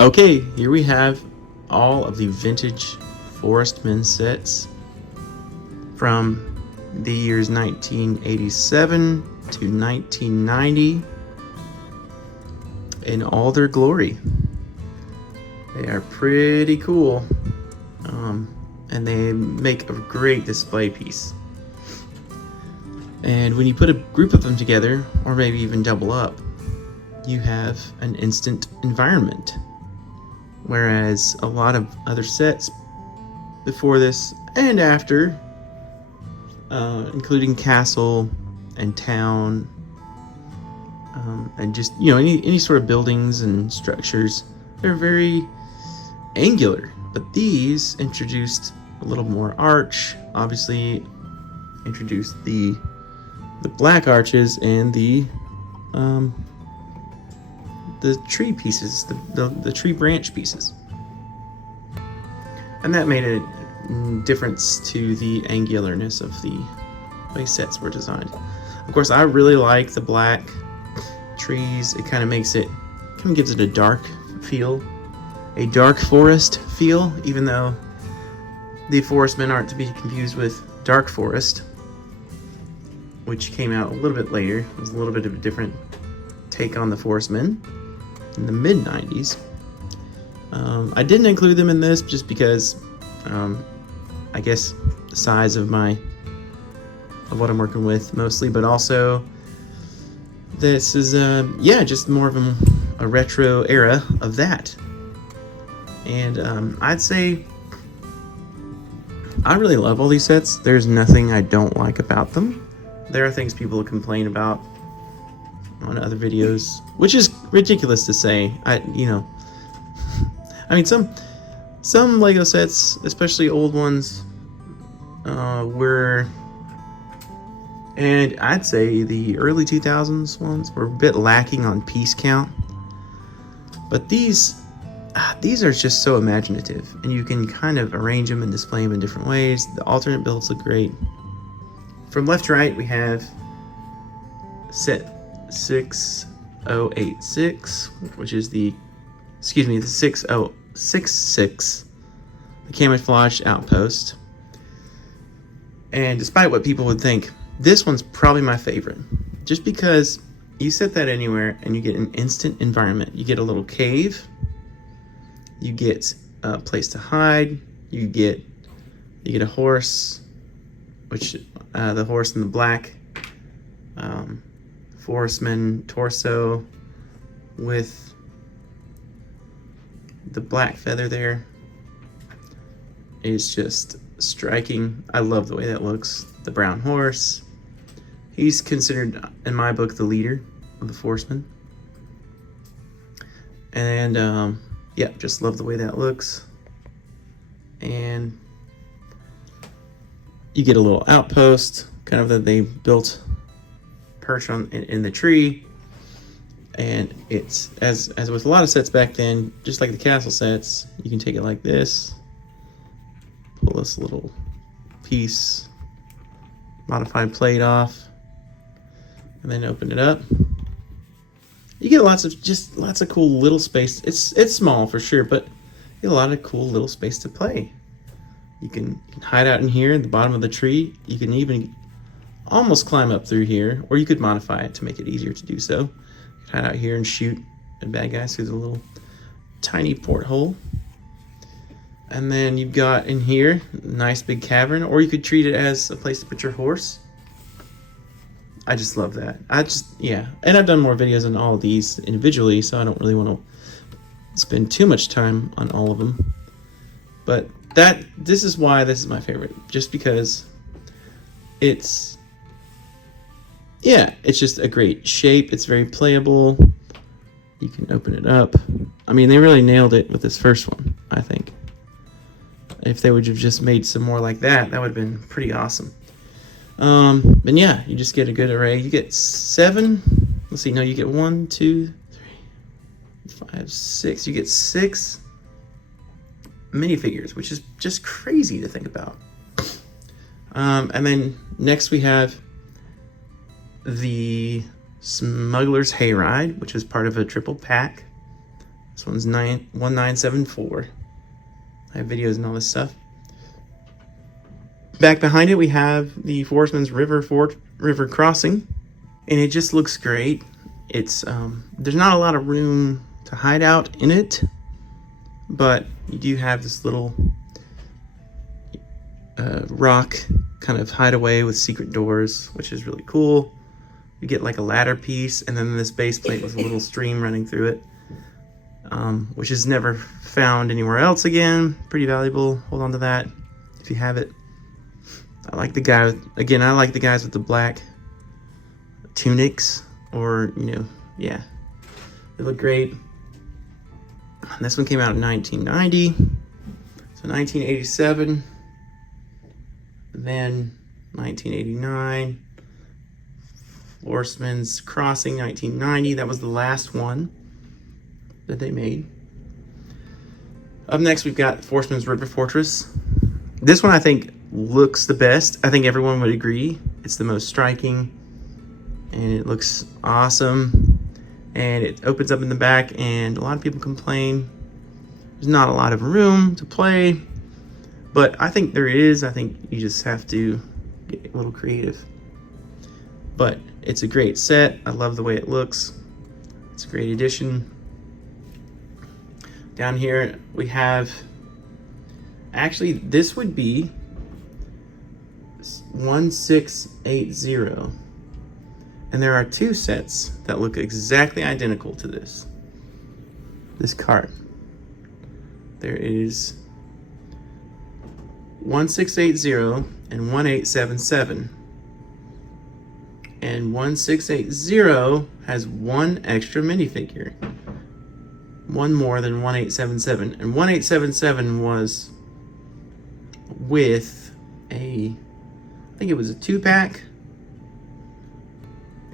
Okay, here we have all of the vintage Forestmen sets from the years 1987 to 1990 in all their glory. They are pretty cool, and they make a great display piece. And when you put a group of them together, or maybe even double up, you have an instant environment. Whereas a lot of other sets before this and after, including castle and town, and just, you know, any sort of buildings and structures, they're very angular. But these introduced a little more arch, obviously introduced the black arches and the tree pieces, the tree branch pieces. And that made a difference to the angularness of the way sets were designed. Of course, I really like the black trees. It kind of gives it a dark feel, a dark forest feel, even though the Forestmen aren't to be confused with Dark Forest, which came out a little bit later. It was a little bit of a different take on the Forestmen in the mid-90s. I didn't include them in this just because I guess the size of what I'm working with mostly, but also this is just more of a retro era of that. And I'd say I really love all these sets. There's nothing I don't like about them. There are things people complain about on other videos, which is ridiculous to say. I mean, some Lego sets, especially old ones, and I'd say the early 2000s ones were a bit lacking on piece count. But these are just so imaginative, and you can kind of arrange them and display them in different ways. The alternate builds look great. From left to right, we have set 6086, which is the 6066, the Camouflaged Outpost. And despite what people would think, this one's probably my favorite, just because you set that anywhere and you get an instant environment. You get a little cave, you get a place to hide, you get a horse, which the horse in the black Forestman torso with the black feather there is just striking. I love the way that looks. The brown horse. He's considered, in my book, the leader of the Forestmen. And just love the way that looks. And you get a little outpost, kind of that they built perch on in the tree. And it's as with a lot of sets back then, just like the castle sets, you can take it like this, pull this little piece, modified plate off, and then open it up. You get lots of cool little space. It's small for sure, but you get a lot of cool little space to play. You can hide out in here at the bottom of the tree. You can even almost climb up through here, or you could modify it to make it easier to do so. You can hide out here and shoot at bad guys through the little tiny porthole. And then you've got in here a nice big cavern, or you could treat it as a place to put your horse. I just love that. And I've done more videos on all of these individually, so I don't really want to spend too much time on all of them. But this is why this is my favorite, just because it's just a great shape. It's very playable. You can open it up. I mean, they really nailed it with this first one, I think. If they would have just made some more like that, that would have been pretty awesome. And yeah, you just get a good array. You get 7. Let's see. No, you get 1, 2, 3, 5, 6. You get 6 minifigures, which is just crazy to think about. And then next we have the Smuggler's Hayride, which is part of a triple pack. This one's 1974. I have videos and all this stuff. Back behind it, we have the Forestmen's River Crossing, and it just looks great. It's there's not a lot of room to hide out in it, but you do have this little rock kind of hideaway with secret doors, which is really cool. You get like a ladder piece, and then this base plate with a little stream running through it, which is never found anywhere else again. Pretty valuable. Hold on to that if you have it. I like the guy with, again, I like the guys with the black tunics, or, you know, yeah, they look great. And this one came out in 1990, so 1987, then 1989, Forestmen's Crossing, 1990. That was the last one that they made. Up next, we've got Forestmen's River Fortress. This one I think looks the best. I think everyone would agree. It's the most striking, and it looks awesome. And it opens up in the back, and a lot of people complain there's not a lot of room to play, but I think there is. I think you just have to get a little creative. But it's a great set. I love the way it looks. It's a great addition. Down here we have, actually this would be 1680. And there are two sets that look exactly identical to this card. There is 1680 and 1877. And 1680 has one extra minifigure. One more than 1877. And 1877 was with I think it was a 2-pack.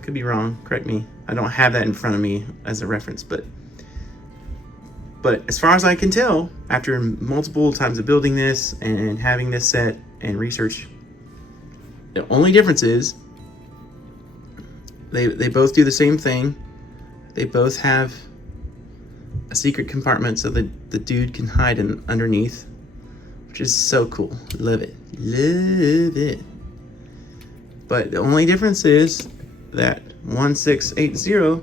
Could be wrong, correct me. I don't have that in front of me as a reference, but as far as I can tell, after multiple times of building this and having this set and research, the only difference is they both do the same thing. They both have a secret compartment so that the dude can hide underneath, which is so cool. Love it. Love it. But the only difference is that 1680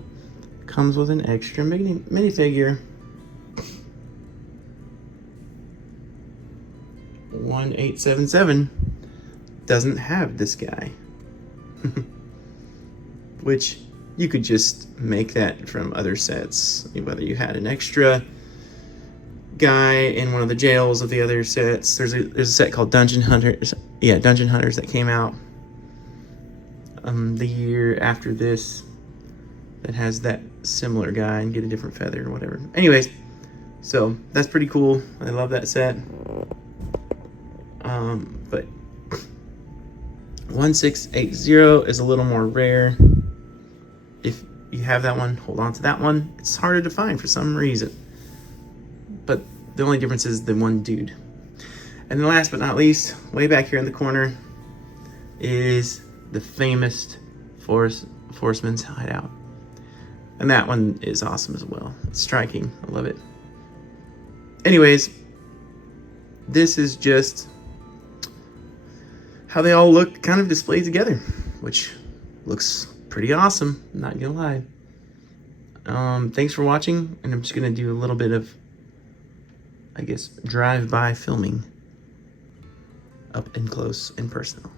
comes with an extra minifigure. 1877 doesn't have this guy. Which you could just make that from other sets, whether you had an extra guy in one of the jails of the other sets. There's a set called Dungeon Hunters. Yeah, Dungeon Hunters that came out the year after this that has that similar guy and get a different feather or whatever. Anyways, so that's pretty cool. I love that set. But 1680 is a little more rare. If you have that one, hold on to that one. It's harder to find for some reason. But the only difference is the one dude. And then last but not least, way back here in the corner is the famous Forestmen's Hideout. And that one is awesome as well. It's striking. I love it. Anyways, this is just how they all look kind of displayed together, which looks pretty awesome, I'm not gonna lie. Thanks for watching, and I'm just gonna do a little bit of, I guess, drive-by filming up and close and personal.